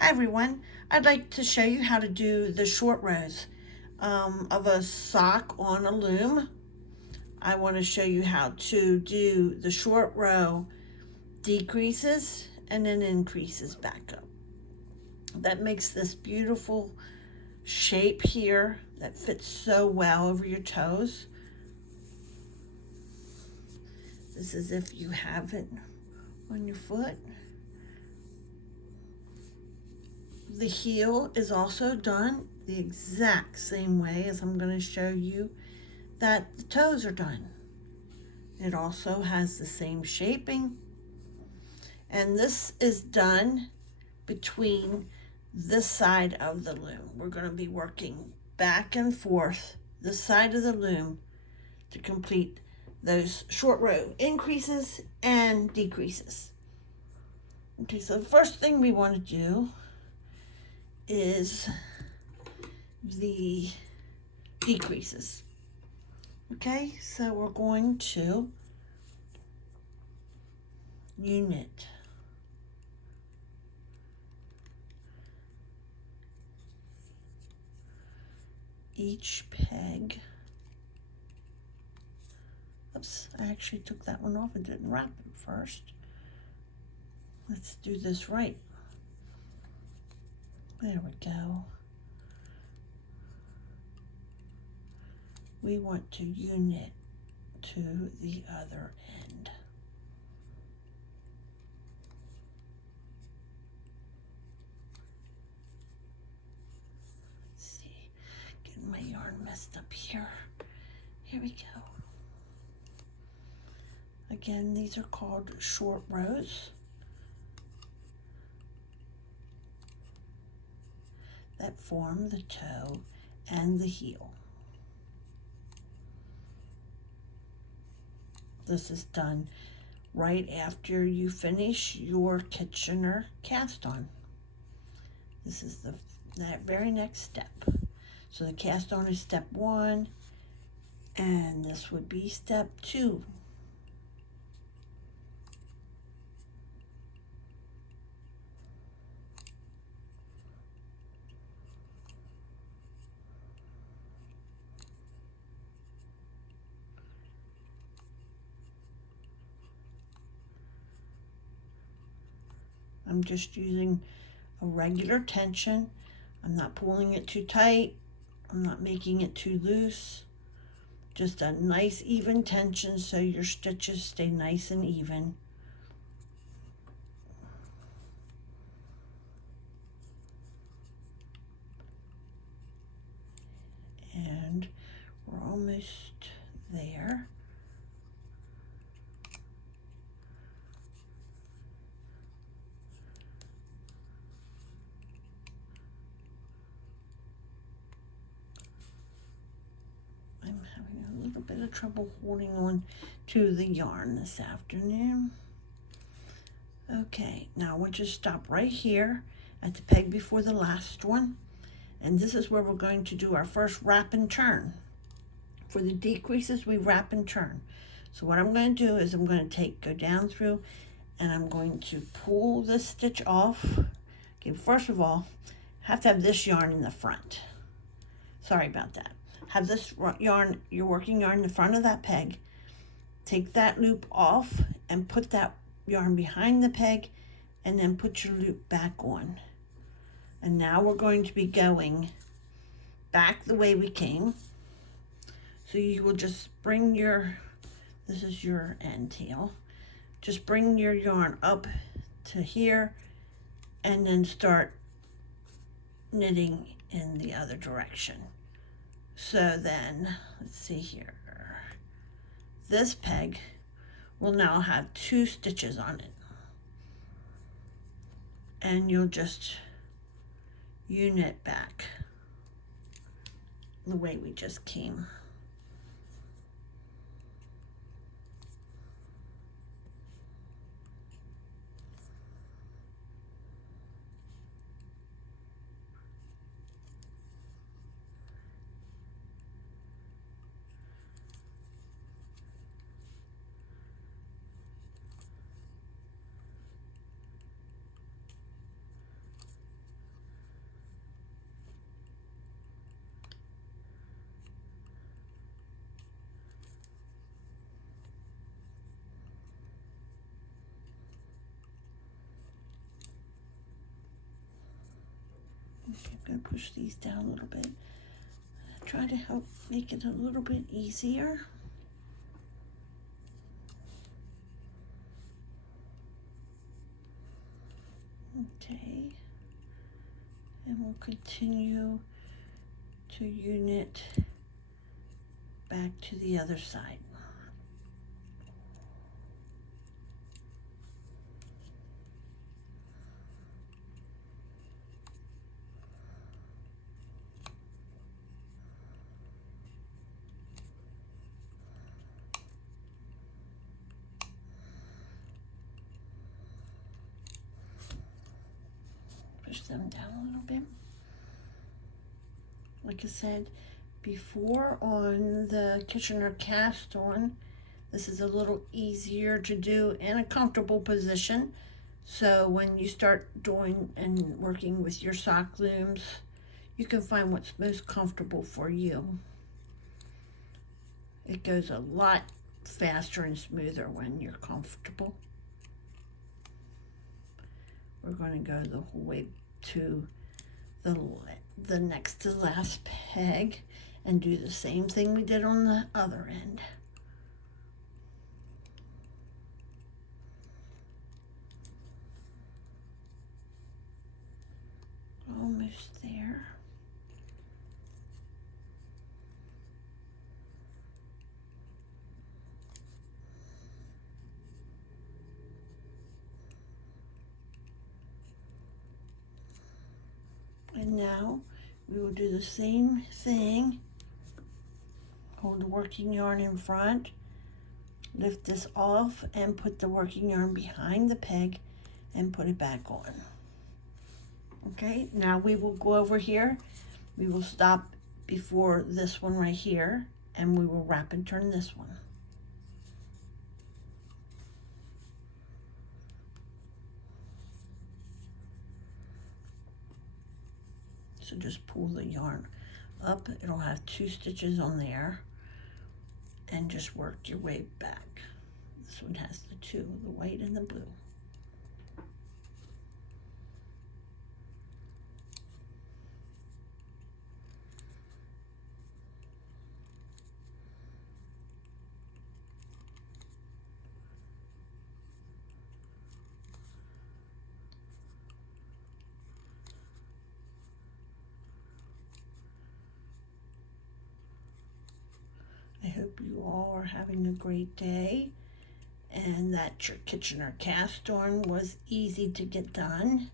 Hi everyone, I'd like to show you how to do the short rows of a sock on a loom. I want to show you how to do the short row decreases and then increases back up. That makes this beautiful shape here that fits so well over your toes. This is if you have it on your foot. The heel is also done the exact same way as I'm going to show you that the toes are done. It also has the same shaping, and this is done between this side of the loom. We're going to be working back and forth this side of the loom to complete those short row increases and decreases. Okay, so the first thing we want to do is the decreases. Okay, so we're going to unit each peg. Oops, I actually took that one off and didn't wrap it first. Let's do this right. There we go. We want to unit to the other end. Let's see, getting my yarn messed up here. Here we go. Again, these are called short rows that form the toe and the heel. This is done right after you finish your Kitchener cast on. This is that very next step. So the cast on is step 1, and this would be step 2. I'm just using a regular tension. I'm not pulling it too tight. I'm not making it too loose. Just a nice even tension so your stitches stay nice and even. And we're almost there. I'm having a little bit of trouble holding on to the yarn this afternoon. Okay, now we'll just stop right here at the peg before the last one. And this is where we're going to do our first wrap and turn. For the decreases, we wrap and turn. So what I'm going to do is I'm going to go down through, and I'm going to pull this stitch off. Okay, first of all, have to have this yarn in the front. Sorry about that. Have this yarn, your working yarn, in the front of that peg. Take that loop off and put that yarn behind the peg, and then put your loop back on. And now we're going to be going back the way we came. So you will just bring this is your end tail. Just bring your yarn up to here and then start knitting in the other direction. So then, let's see here. This peg will now have 2 stitches on it. And you'll just unit back the way we just came. Okay, I'm going to push these down a little bit. Try to help make it a little bit easier. Okay, and we'll continue to unit back to the other side. Push them down a little bit. Like I said before, on the Kitchener cast on, this is a little easier to do in a comfortable position. So when you start doing and working with your sock looms, you can find what's most comfortable for you. It goes a lot faster and smoother when you're comfortable. We're going to go the whole way to the next to last peg and do the same thing we did on the other end. Almost there. And now we will do the same thing. Hold the working yarn in front, lift this off and put the working yarn behind the peg and put it back on. Okay, now we will go over here. We will stop before this one right here and we will wrap and turn this one. So just pull the yarn up. It'll have 2 stitches on there and just work your way back. This one has the 2, the white and the blue. I hope you all are having a great day and that your Kitchener cast on was easy to get done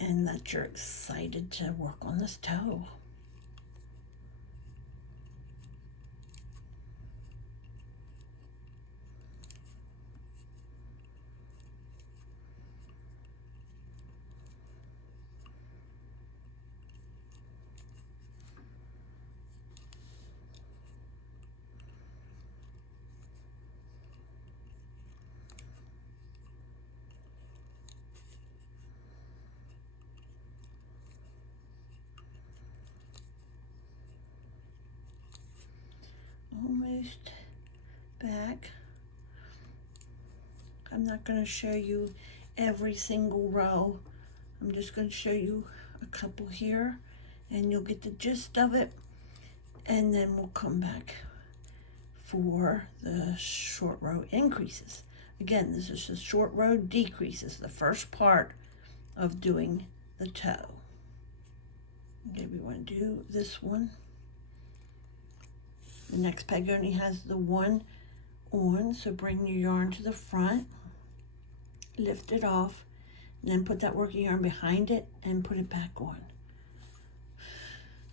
and that you're excited to work on this toe. Almost back. I'm not going to show you every single row. I'm just going to show you a couple here and you'll get the gist of it, and then we'll come back for the short row increases. Again, this is the short row decreases, the first part of doing the toe. Okay, we want to do this one. The next peg only has the 1 on, so bring your yarn to the front, lift it off, and then put that working yarn behind it and put it back on.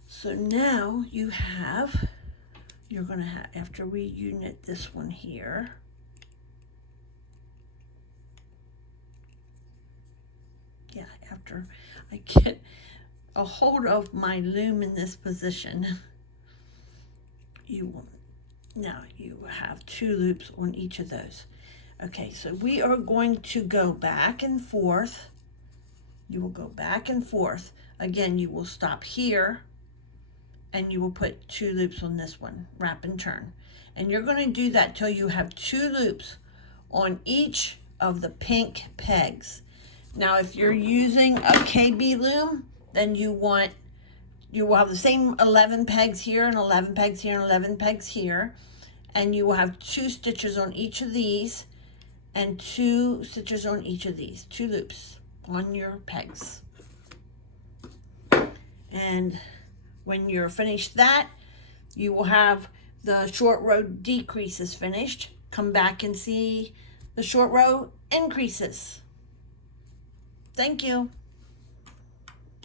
So now you have, you're going to have, after we unit this one here, after I get a hold of my loom in this position, you will, now you have 2 loops on each of those. Okay, so we are going to go back and forth. You will go back and forth. Again, you will stop here and you will put 2 loops on this one, wrap and turn. And you're going to do that till you have 2 loops on each of the pink pegs. Now, if you're using a KB loom, then you will have the same 11 pegs here and 11 pegs here and 11 pegs here. And you will have 2 stitches on each of these and 2 stitches on each of these, 2 loops on your pegs. And when you're finished that, you will have the short row decreases finished. Come back and see the short row increases. Thank you.